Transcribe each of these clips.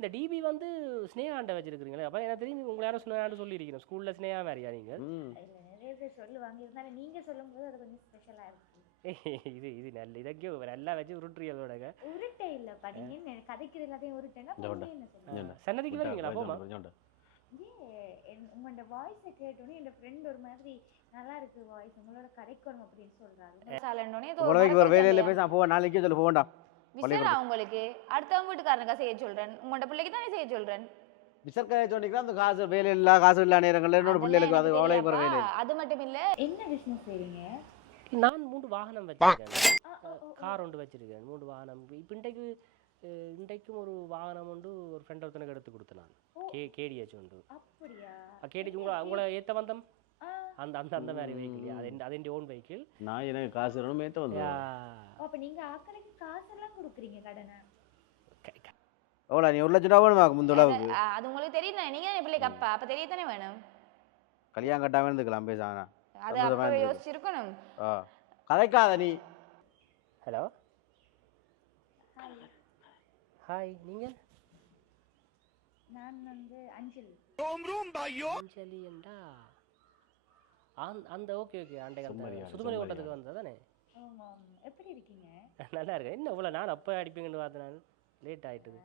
இந்த டிபி வந்து ஸ்னேகாண்ட வச்சிருக்கிறீங்களே அப்போ எனக்கு தெரியும் உங்களை யாரும் ஸ்னேகாண்டு சொல்லியிருக்கிறேன் ஸ்கூலில் ஸ்னேகா மாதிரியா நீங்கள் ம். இல்ல நிறைய பேர் சொல்லுவாங்க இருந்தாலும் நீங்க சொல்லும்போது அது கொஞ்சம் ஸ்பெஷலா இருக்கு. இது இது நல்ல இதற்கே நல்லா வச்சு உருட்டுறியதோடங்க உருட்டை இல்லப்பா நீங்க என்ன கதைக்கிறது எல்லாத்தையும் உருட்டைன்னா. சன்னதிக்கு வரீங்களா போமா. உங்களோட வாய்ஸை கேட்டோன்னே என் ஃப்ரெண்ட் ஒரு மாதிரி நல்லா இருக்கு வாய்ஸ் உங்களோட கதைக்கணும் அப்படின்னு சாலண்டோனே உலகைக்கு ஒரு வேலையில பேச நாளைக்கே சொல்ல போக வேண்டாம் விசரா உங்களுக்கு? அடுத்தவங்க வீட்டுக்காரனுக்கா செய்ய சொல்றேன்? உங்களோட பிள்ளைக்கு தானே செய்ய சொல்றேன்? விசர்க்க சொன்னீங்கன்னா அந்த காசு வேலை இல்ல காசு இல்ல நேரங்கள்ல என்னோட பிள்ளைகளுக்கு அது அதெல்லாம் உலகைக்கு ஒரு எனக்கு வேலை. தெரியாதுப்பா. அது மட்டும் இல்ல. என்ன பிசினஸ் செய்றீங்க? நான் மூன்று வாகனம் வச்சிருக்கேன். கார் ஒன்று வச்சிருக்கேன். மூன்று வாகனம். இப்போ இன்றைக்கு இன்றைக்கும் ஒரு வாகனம் ஒன்று ஒரு ஃப்ரெண்ட் ஒருத்தனுக்கு எடுத்து கொடுத்தேன் நான். கே கேடிஹெச் உண்டு அப்படியா? கேடிஹெச் உங்களை உங்களை ஏற்ற வந்தம்? அந்த அந்த அந்த மாதிரி வெஹிக்கிள் அது என் அது என் ஓன் வெஹிக்கிள் நான் எனக்கு காசு வேணும் மேத்த வந்து அப்ப நீங்க ஆக்கடைக்கு காசெல்லாம் கொடுக்குறீங்க கடனை? எவ்வளோ நீ ஒரு லட்சம் ரூபா வேணுமா? முந்த அளவுக்கு அது உங்களுக்கு தெரியும் தானே நீங்க தானே பிள்ளைக்கு அப்பா. அப்ப தெரியத்தானே வேணும்? கல்யாணம் கட்டாம இருந்துக்கலாம் பேசாம. அது இருந்தது. யோசிச்சிருக்கணும். ஆ. கதைக்காத நீ. ஹலோ? ஹாய் நீங்கள் நான் வந்து அஞ்சலி. அஞ்சலி என்றா அந்த அந்த ஓகே ஓகே சுமரியா, சுதுமணி. ஓட்டத்துக்கு வந்தது தானே எப்படி இருக்கீங்க? நல்லா இருக்கு என்ன இவ்வளோ நான் அப்போ அடிப்பீங்கன்னு பார்த்தேன் நான். லேட் ஆயிட்டுது.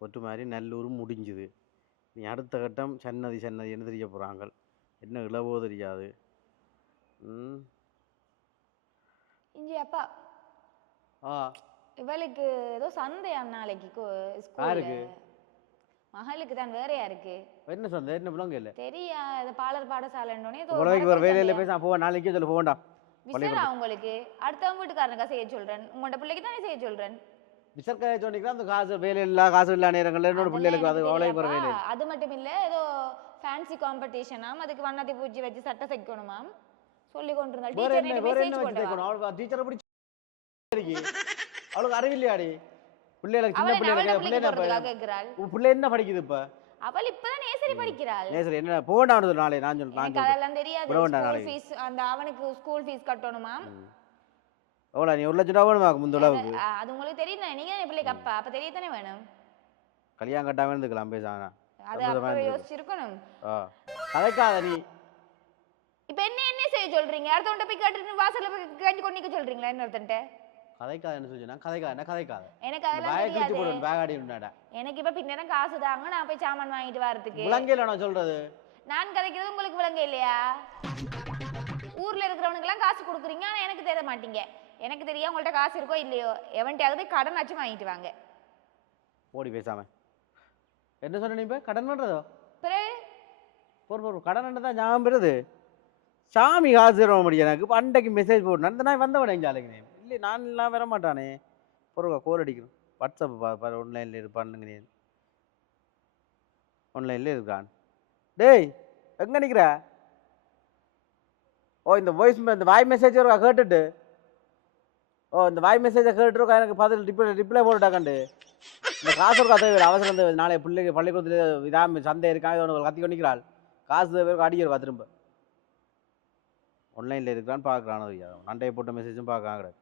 ஒட்டு மாதிரி நல்லூர் முடிஞ்சுது. நீ அடுத்த கட்டம் சன்னதி சன்னதி என்ன தெரிய போகிறாங்க என்ன இளவோ தெரியாது. ம். இஞ்சி அப்பா. ஆ. இவளுக்கு ஏதோ சந்தையாம் நாளைக்கு யாருக்கு? மகளுக்கு தான் வேற யாருக்கு? என்ன சொந்த? என்ன பிள்ளைங்க இல்லை தெரியா இது பாலர் பாடசாலைன்னோடனே ஏதோ உலகைக்கு ஒரு வேலையில்? பேச போக நாளைக்கே சொல்ல போக வேண்டாம் விசரா உங்களுக்கு? அடுத்தவங்க வீட்டுக்காரனுக்கா செய்ய சொல்றேன். உங்களோட பிள்ளைக்கு தானே செய்ய சொல்றேன். விசர்க்க சொன்னீங்கன்னா அந்த காசு வேலை இல்ல காசு இல்ல நேரங்கள்ல என்னோட பிள்ளைகளுக்கு அது உலகைக்கு ஒரு வேலை. அது மட்டும் இல்ல ஏதோ ஃபேன்சி காம்படிஷனாம் அதுக்கு வண்ணாத்தி பூச்சி வச்சு சட்டை தைக்கணுமாம்? சொல்லி கொண்டிருந்தாள் வேற என்ன வேற என்ன வச்சு. தைக்கணும் அவளுக்கு டீச்சரை பிடிச்சி. அவளுக்கு அறிவில்லையாடி? பிள்ளைகளுக்கு சின்ன பிள்ளைகளுக்கு பிள்ளை உன் பிள்ளை என்ன படிக்குது இப்ப? அவள் இப்பதான் நேசரி படிக்கிறாள். நேசரி என்ன போக வேண்டாம் நாளை நான் சொல்ல நான் எனக்கு சொல்றேன். அதெல்லாம் தெரியாது. ஸ்கூல். ஃபீஸ் அந்த அவனுக்கு ஸ்கூல் ஃபீஸ் கட்டணுமாம் எவ்வளோ நீ ஒரு லட்சம் ரூபா வேணுமா முந்த அளவுக்கு அது உங்களுக்கு தெரியும் நீங்க தானே பிள்ளைக்கு அப்பா அப்ப தெரியத்தானே வேணும்? கல்யாணம் கட்டாம இருந்துக்கலாம் பேசாம அது. யோசிச்சிருக்கணும். கதைக்காத நீ. இப்ப என்ன என்ன செய்ய சொல்றீங்க. அடுத்தவன்ட்ட போய் கேட்டுட்டு வாசல்ல போய் கேட்டு கொண்டு நிக்க சொல்றீங்களா இன்னொருத்தன்ட்ட? சொல்லி கதைக்காத எனக்கு அதெல்லாம் தெரியாது. போடு பேக் ஆடி இருந்தாடா எனக்கு இப்ப பின்னேரம் காசு தாங்க நான் போய் சாமான் வாங்கிட்டு வரதுக்கு முழங்கையில் நான் சொல்றது. நான் கதைக்கிறது உங்களுக்கு விளங்க இல்லையா? ஊர்ல இருக்கிறவனுக்கெல்லாம் காசு கொடுக்குறீங்க ஆனா எனக்கு தெரிய மாட்டீங்க. எனக்கு தெரியும் உங்கள்ட்ட காசு இருக்கோ இல்லையோ எவன்கிட்டயாவது கடன் வச்சு வாங்கிட்டு வாங்க. ஓடி பேசாம. என்ன சொன்ன நீ இப்ப? கடன் பண்றதோ? பிறகு? பொறு பொறு கடன் தான் ஞாபகம் வருது. சாமி காசு தர முடியும் எனக்கு. இப்ப மெசேஜ் போடணும் அந்த நான் வந்தவனே ஜாலிங்க இல்லை நான் எல்லாம் வர மாட்டானே. பொருவா கோல் அடிக்கணும். வாட்ஸ்அப் பா பாரு ஆன்லைனில் இரு ஆன்லைனில் இருக்கான். டேய் எங்கே நிற்கிற ஓ இந்த வாய்ஸ் இந்த வாய் மெசேஜ் இருக்கா கேட்டுட்டு? ஓ இந்த வாய் மெசேஜை கேட்டுருக்கா எனக்கு பதில் ரிப்ளை ரிப்ளை போட்டுட்டாக்கண்டு இந்த காசு இருக்கா தேவை அவசரம் தேவை நாளை பிள்ளைக்கு பள்ளிக்கூடத்தில் இதாம சந்தை இருக்காங்க உனக்கு கத்தி கொண்டிக்கிறாள் காசு தேவை அடிக்கிறவா திரும்ப. ஆன்லைனில் இருக்கிறான்னு பார்க்குறான் ஐயா நண்டையை போட்ட மெசேஜும் பார்க்கலாம் கிடையாது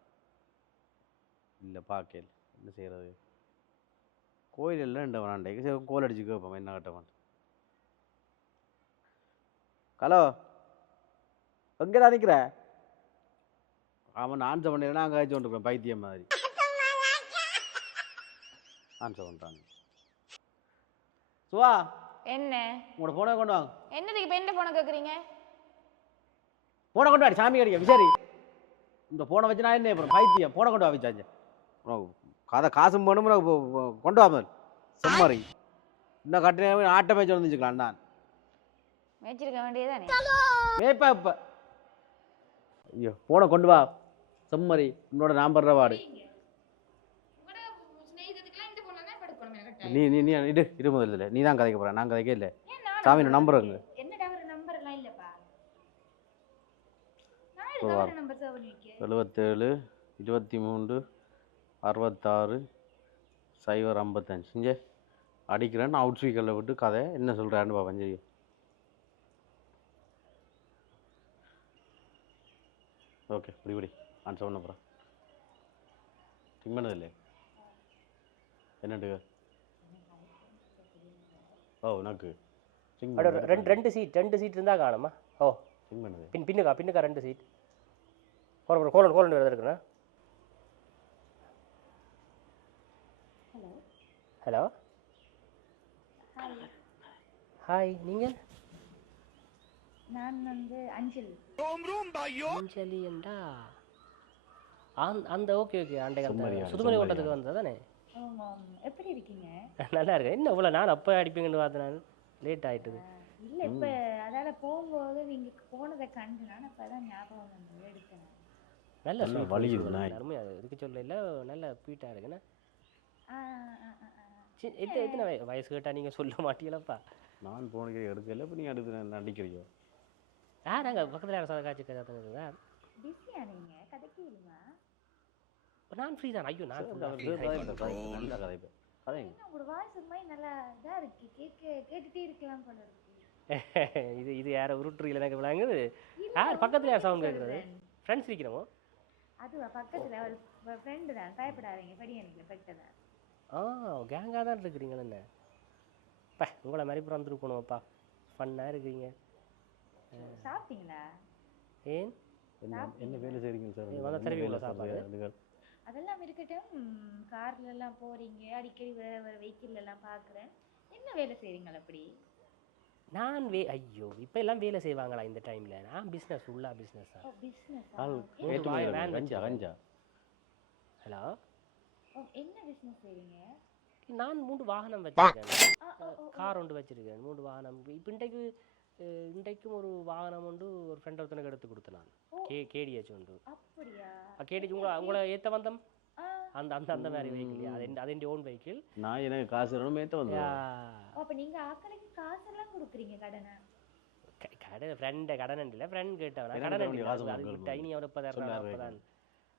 இல்லை பார்க்கல. என்ன செய்கிறது கோயில் இல்லை இந்த நண்டைக்கு? சரி கோல் அடிச்சு கேட்போம். என்ன கட்டவன்? ஹலோ? எங்கடா நிற்கிற அவன் ஆன்சர் பண்ணிடுறேன் அங்கே ஆச்சு கொண்டிருக்கேன் பைத்தியம் மாதிரி. ஆன்சர் பண்ணுறாங்க சுவா என்ன? உங்களோட ஃபோனை கொண்டு வாங்க என்னதுக்கு இப்ப என்ன போன கேக்குறீங்க? போனை கொண்டு வாடி சாமி கடிக்க விசாரி. இந்த போனை வச்சு நான் என்ன அப்புறம் பைத்தியம்? போனை கொண்டு வா வச்சாச்சு கதை காசும் போகணும் உனக்கு போ- போ- கொண்டு வாமல் செம்மறி இன்னும் கட்டின ஆட்ட மேய்ச்சி வந்துச்சுக்கலாம் நான் வச்சிருக்க வேண்டியதானே மேய்ப்பா இப்போ. ஐயோ போனை கொண்டு வா. செம்மறி உன்னோட நாம்பர்ற வாடு நீ நீ நீ இடு இடு முதல்ல நீ தான் கதைக்க போற. நான் கதைக்க இல்லை. சாமி நம்பர் சொல்வார் எழுபத்தேழு இருபத்தி மூன்று அறுபத்தாறு சைவர் ஐம்பத்தஞ்சு. இங்கே அடிக்கிறேன்னு அவுட் ஸ்பீக்கரில் விட்டு கதை என்ன சொல்கிறான்னு பார்ப்பேன் சரி ஓகே இப்படி இப்படி நான் சொன்ன அப்புறம் திம்மனதில்லை என்னட்டுக்கு ஓ உனக்கு. ரெண்டு ரெண்டு சீட் ரெண்டு சீட் இருந்தால் காணுமா? ஓ. பின் பின்னுக்கா பின்னுக்கா ரெண்டு சீட் கோலம் கோலம் கோலம் வேறு இருக்குண்ணா? ஹலோ ஹாய் நீங்கள் நான் வந்து அஞ்சலி. அஞ்சலி என்றா? அந்த அந்த ஓகே ஓகே சுமதியா, சுதுமலை. ஓட்டத்துக்கு வந்ததானே ஆமாம் எப்படி இருக்கீங்க? நல்லா இருக்கு என்ன இவ்வளோ நான் அப்போ அடிப்பீங்கன்னு பார்த்தேன் நான். லேட் ஆயிட்டுது. இல்ல இப்ப அதால போகும்போது நீங்க போனதை கண்டு நான் அப்பதான் ஞாபகம் வந்து எடுத்தேன். நல்ல sweet நாய். அருமையா இருக்கு. இதுக்கு சொல்ல இல்லை நல்ல பீட்டாக இருக்குண்ணே ஆ, ஆ, ஆ, ஆ. எத்தனை எத்தனை வய- வயசு கேட்டால் நீங்கள் சொல்ல மாட்டீங்களப்பா? நான் போனக்கே எடுக்கல. இப்போ நீங்கள் எடுத்து நடிக்கிறீங்க யார் அங்கே பக்கத்தில் யார் சார் காய்ச்சி கதை பிஸியா நீங்க கதைக்கு இல்லையா நான் ஃப்ரீ தான்? ஐயோ நான் ஆ. நல்லா கதைப்பேன் கதைங்க என்ன உங்களோட வாய்ஸ் ஒரு மாதிரி நல்லா இதா இருக்கு. கேட்க கேட்டுட்டே இருக்கலாம் போல இருக்கு. இது இது யாரை உருட்டுறீங்களா எனக்கு விளாங்குது. யார்? பக்கத்தில் யார் சவுண்ட். கேட்குறது ஃப்ரெண்ட்ஸ் இருக்கிறோமோ அதுவா பக்கத்துல ஒரு ஃப்ரெண்டு தான். பயப்படாதீங்க படி எனக்கு பெட்டதான் ஆ கேங்காக தான் இருக்கிறீங்களா என்ன பா உங்களை மாதிரி அப்புறம் வந்துருக்கணும்ப்பா ஃபன்னாக இருக்கிறீங்க சாப்பிட்டீங்களா? ஏன்? என்ன என்ன வேலை செய்கிறீங்க சார்? நீ வந்தா தருவீங்களா சாப்பாடு? அதெல்லாம் இருக்கட்டும். கார்ல எல்லாம் போறீங்க. அடிக்கடி வேற வேற வெஹிக்கிள் எல்லாம் பாக்குறேன் என்ன வேலை செய்றீங்க அப்படி? நான் வே ஐயோ இப்போ எல்லாம் வேலை செய்வாங்களா இந்த டைமில் நான் பிஸ்னஸ் உள்ளா பிஸ்னஸ் தான் ஹலோ? என்ன பிசினஸ் செய்றீங்க? நான் மூன்று வாகனம் வச்சிருக்கேன். கார் ஒன்று வச்சிருக்கேன் மூன்று வாகனம். இப்போ இன்றைக்கு இன்றைக்கும் ஒரு வாகனம் ஒன்று ஒரு ஃப்ரெண்ட் ஒருத்தனுக்கு எடுத்து கொடுத்தேன் நான். கே உண்டு அப்படியா? கேடிஹெச் உங்களை உங்களை ஏற்ற வந்தோம்? அந்த அந்த அந்த மாதிரி வெஹிக்கிள் அது அது என் ஓன் வெஹிக்கிள் நான் எனக்கு காசு வேணும் மேத்த வந்து அப்ப நீங்க ஆக்களுக்கு காசெல்லாம் கொடுக்குறீங்க கடனை? கடை ஃப்ரெண்டை கடன் இல்லை ஃப்ரெண்ட் கேட்டவனா கடன் காசு அது இனி அவன் முப்பதாயிரம் சொல்லாரு நாற்பதாயிரம்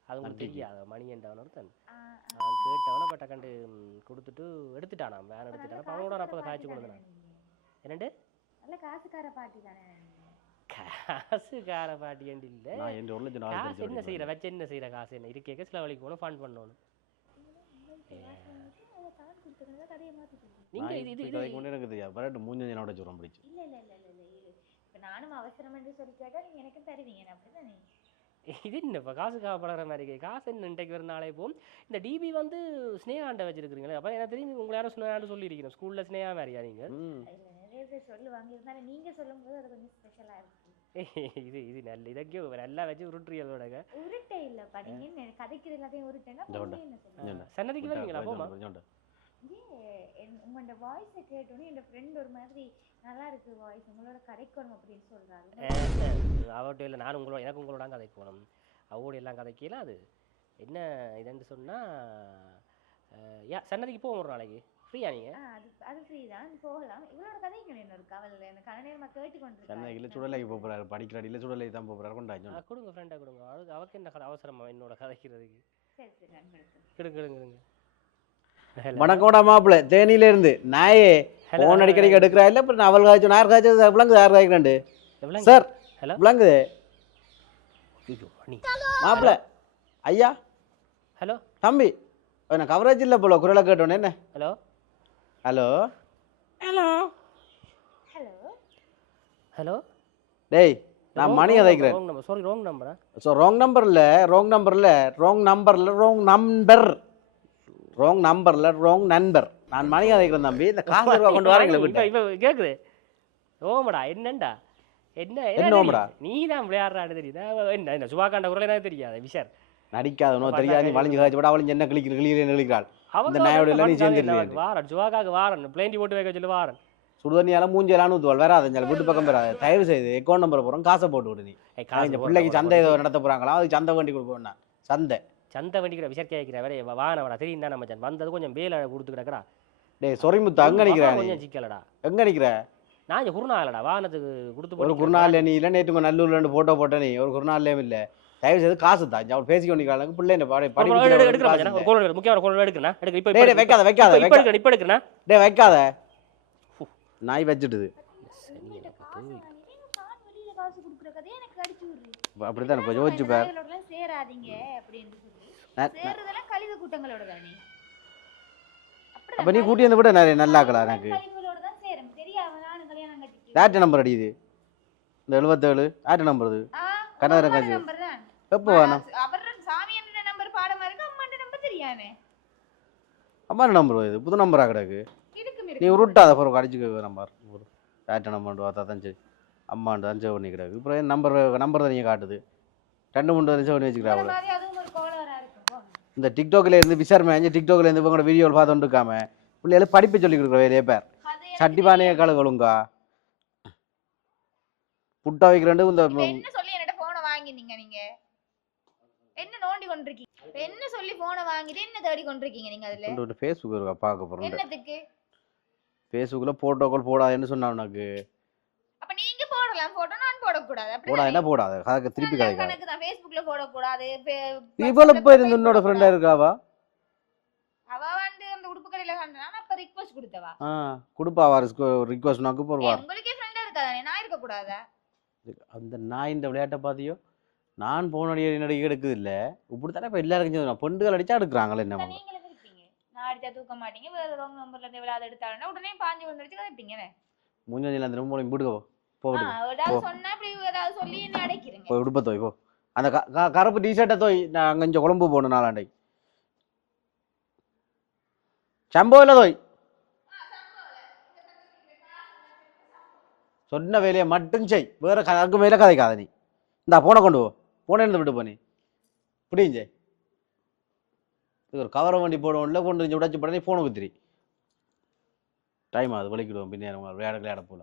அது உங்களுக்கு. தெரியாது மணி என்றவன் ஒருத்தன். அவன் கேட்டவன பட்ட கண்டு கொடுத்துட்டு எடுத்துட்டானாம் வேன் எடுத்துட்டான். அவனோட அப்போ காய்ச்சி கொடுத்தான் என்னண்டு? நல்ல காசுக்கார பாட்டி தானே? நீங்க? காசுக்கார பாட்டியண்டு இல்லை காசு என்ன செய்யற வச்சு என்ன செய்யற காசு என்ன? இருக்கேக்க சில வழிக்கு போகணும் ஃபண்ட் பண்ணணும். நீங்க இது இது இது எனக்கு தெரியாது. பரட்டு மூஞ்சு என்னோட சொல்கிறேன் பிடிச்சி இல்ல இல்ல இல்ல இல்ல இப்ப நானும் அவசரம் என்று சொல்லி கேட்டா நீங்க எனக்கு தருவீங்க. அப்படிதானே இது என்னப்பா? காசுக்காக பழகிற மாதிரி இருக்கு. காசு என்ன? இன்றைக்கு வர நாளே போகும். இந்த டிபி வந்து ஸ்னேகாண்ட வச்சிருக்கிறீங்களே. அப்போ எனக்கு தெரியும்? உங்களை யாரும் ஸ்னேகாண்டு சொல்லியிருக்கணும் ஸ்கூலில் ஸ்னேகா மாதிரியா நீங்க? ம். இல்ல நிறைய பேர் சொல்லுவாங்க. இருந்தாலும் நீங்க சொல்லும்போது அது கொஞ்சம் ஸ்பெஷலா இருக்கு. இது இது நல்ல இதற்கே நல்லா வச்சு உருட்டுறியதோடங்க உருட்டை இல்லப்பா நீங்க என்ன கதைக்கிற எல்லாத்தையும் உருட்டைன்னா என்ன சன்னதிக்கு வரீங்களா போமா உங்களோட வாய்ஸை கேட்டோன்னே என் ஃப்ரெண்ட் ஒரு மாதிரி நல்லா இருக்கு வாய்ஸ் உங்களோட கதைக்கணும் அப்படின்னு சொல்றாரு. அவட்ட இல்லை நான் உங்களோட எனக்கு உங்களோட தான் கதைக்கு போகணும் அவோட எல்லாம் கதைக்கல அது? என்ன இதுன்னு சொன்னால் யா சன்னதிக்கு போவோம் ஒரு நாளைக்கு. ஃப்ரீயா நீங்கள் ஆ, அது அது ஃப்ரீ தான் போகலாம். இவளோட கதைகள் என்ன இருக்கு. அவள் எனக்கு கதை நேரமா கேட்டு சென்னையில் சுடலைக்கு போகிறாரு. படிக்கிற அடியில் சுடலைக்கு தான் போகிறாரு. கொண்டாச்சு கொடுங்க ஃப்ரெண்டை கொடுங்க. அவளுக்கு அவருக்கு என்ன அவசரமா என்னோட கதைக்கிறதுக்கு? சரி சரி கொடுங்க கொடுங்க வணக்கம்டா மாப்பிள்ளை. தேனியில இருந்து. நாயே Hello, போன் hello, அடிக்கடிக்கு எடுக்கிறா இல்லை இப்போ அவள் காய்ச்சல் யார் காய்ச்சல் விளங்குது யார் காய்க்கிறாண்டு? சார்? விளங்குது. மாப்பிள்ளை. ஐயா? ஹலோ தம்பி. என்ன கவரேஜ் இல்லை போல குரலை கேட்டோன்னே என்ன? Hello hello hello hello hello டேய் நான் மணி கதைக்கிறேன் ராங் நம்பர் சாரி ராங் நம்பரா ஸோ ராங் நம்பரில் ராங் நம்பரில் ராங் நம்பரில் ராங் நம்பர் ராங் நம்பரில் ராங் நண்பர் நான் மணி கதைக்கிறேன் தம்பி இந்த காசு ரூபா கொண்டு வரீங்களா இப்போ வீட்டை இப்போ கேக்குது ஓமடா என்னண்டா என்ன என்ன ஓமடா? நீ தான் விளையாடுறான்னு தெரியுதா என்ன சுபாகாண்ட குரல் எனக்கு தெரியாது விஷர் நடிக்காதனோ தெரியாது நீ வளைஞ்சு காய்ச்சி விட அவளும் என்ன கிளிக்கிற கிளிக்கிறேன் கிளிக்கிறாள் இந்த நாயோட நீ சேர்ந்துருவியா? வாரன் சுவாகாக்கு வாரன் பிளேண்டி போட்டு வைக்க சொல்லி வாரன். சுடுதண்ணியால மூஞ்செல்லாம் ஊற்றுவாள் வேற அதஞ்சால் வீட்டு பக்கம் பெறாது தயவு செய்து அக்கௌண்ட் நம்பர் போகிறோம் காசை போட்டு விடு நீ. இந்த பிள்ளைக்கு சந்தை ஏதோ. நடத்த போகிறாங்களா அதுக்கு சந்தை வண்டி கொடுப்போம்னா சந்தை. சந்தை வண்டிக்கிற விஷர் கேட்கிற வேற வானவடா தெரியும் தான் மச்சான் வந்தது கொஞ்சம் வேலை கொடுத்து கிடக்குறா டேய் சொரிமுத்து அங்கே நிற்கிறா நீ கொஞ்சம் சிக்கலடா. எங்கே நிற்கிற நான் குருநாளடா வானத்துக்கு கொடுத்து ஒரு குருநாள் நீ இல்லை நேற்று நல்லூர்ல ரெண்டு போட்டோ போட்ட நீ. ஒரு குருநாள்லேயும் இல்லை. தயவு செய்து காசு தான் அவள் பேசி கொண்டிருக்காங்க பிள்ளை என்ன பாடி எடுக்க- எடுக்கிறேன் மச்சான். ஒரு படிக்க கோல் எடு, முக்கியமான கோல் எடுக்கிறேன் எடுக்க இப்போ டேய் வைக்காத வைக்காத இப்போ எடுக்கிறேன் இப்போ எடுக்கிறேன் டேய் வைக்காத. நாய் அடிச்சு விடுறீங்க இப்ப யோசிச்சு பார் சேராதீங்க அப்படின்னு சொல்லி நான்- சேர்றதெல்லாம் கழிவு கூட்டங்களோட தானே அப்போ நீ கூட்டி வந்து விட நிறைய நல்லாக்கலாம் எனக்கு? கழிவுகளோட தான் சேரும் தெரியாம நானும் கல்யாணம் கட்டிக்கு யார்கிட்ட நம்பர் அடிக்குது இந்த எழுபத்தேழு யார்கிட்ட நம்பர் இது எப்போ வேணும்? அவர் சாமி என்ற நம்பர் பாடமா இருக்கு அம்மாண்ட நம்பர் தெரியானே அம்மா நம்பர் இது புது நம்பரா கிடக்கு? நீ உருட்டாத பிறகு அடிச்சுக்க நம்பர் யார்கிட்ட நம்பர் பார்த்தா தான் சரி. அம்மாண்டு தான் சேவ் பண்ணி கிடக்கு. அப்புறம் நம்பர் நம்பர் தான் நீங்கள் காட்டுது? ரெண்டு மூணு சேவ் பண்ணி வச்சுக்கிறாங்க. இந்த டிக்டாக்ல இருந்து விசாரணை அஞ்சு டிக்டாக்ல இருந்து இவங்களோட வீடியோவில் பார்த்துட்டு இருக்காம பிள்ளைகளுக்கு படிப்பு சொல்லி கொடுக்குற வேலையே பேர். சட்டி பானையை கழுகலுங்கா புட்டா வைக்கிறேன் இந்த இப்ப என்ன சொல்லி என்னோட போனை வாங்கினீங்க நீங்க என்ன நோண்டி கொண்டிருக்கீங்க? என்ன சொல்லி போனை வாங்கிட்டு என்ன தேடி கொண்டிருக்கீங்க நீங்க அதுல? ஃபேஸ்புக் இருக்கா பார்க்க போகிறோம் என்னத்துக்கு? ஃபேஸ்புக்கில் போட்டோக்கள் போடாதுன்னு சொன்னா உனக்கு. அப்ப நீங்க போடலாம். போட்டோ நான் போடக்கூடாது. போடா என்ன போடாது கதைக்கு திருப்பி கதைக்காது கணக்கு தான். Facebookல போடக்கூடாது. இவ்வளோ இப்போ இருந்து உன்னோட ஃப்ரெண்டாக இருக்காவா? அவ வந்து அந்த உடுப்பு கடையில கண்டா அப்ப ரிக்வெஸ்ட் கொடுத்தவா? ஆ கொடுப்பாவா ரிக்வஸ்ட் உனக்கு ஏய், போடுவா உங்களுக்கே ஃப்ரெண்டா இருக்காதானே நான் இருக்க கூடாதா அந்த நான் இந்த விளையாட்டை பார்த்தியோ நான் போன அடி நடிகை எடுக்குது இல்லை இப்படி தானே இப்போ எல்லாருக்கும் சொல்லுவேன் பெண்டுகள் அடிச்சா எடுக்கிறாங்களே என்ன நான் அடிச்சா தூக்க மாட்டீங்க வேற ராங் நம்பர்ல இருந்து விளையாட எடுத்தாலும்னா உடனே பாஞ்சு வந்து அடிச்சு கதைப்பீங்க மூஞ்சி அந்த ரொம்ப வீட்டுக்கு போ. ஏதாவது. சொன்னா இப்படி ஏதாவது சொல்லி என்ன அடைக்கிறீங்க. போய் உடுப்ப தோய் போ. அந்த க- க- கருப்பு டிஷர்ட்டை தோய் நான் அங்கே இங்கே குழம்பு போகணும் நாளாண்டை சம்பவம் தோய்? சொன்ன வேலையை மட்டும் செய் வேற அதுக்கு மேலே கதைக்காத நீ. இந்தா போனை கொண்டு போ. போனை இருந்து விட்டு போனி புரியுஞ்சே இது ஒரு கவரை வண்டி போடுவோம்ல கொண்டு வந்து உடச்சி போட நீ ஃபோனை குத்திரி. டைம் ஆகுது வலிக்கிடுவோம் பின்னே விளையாட விளையாட போல.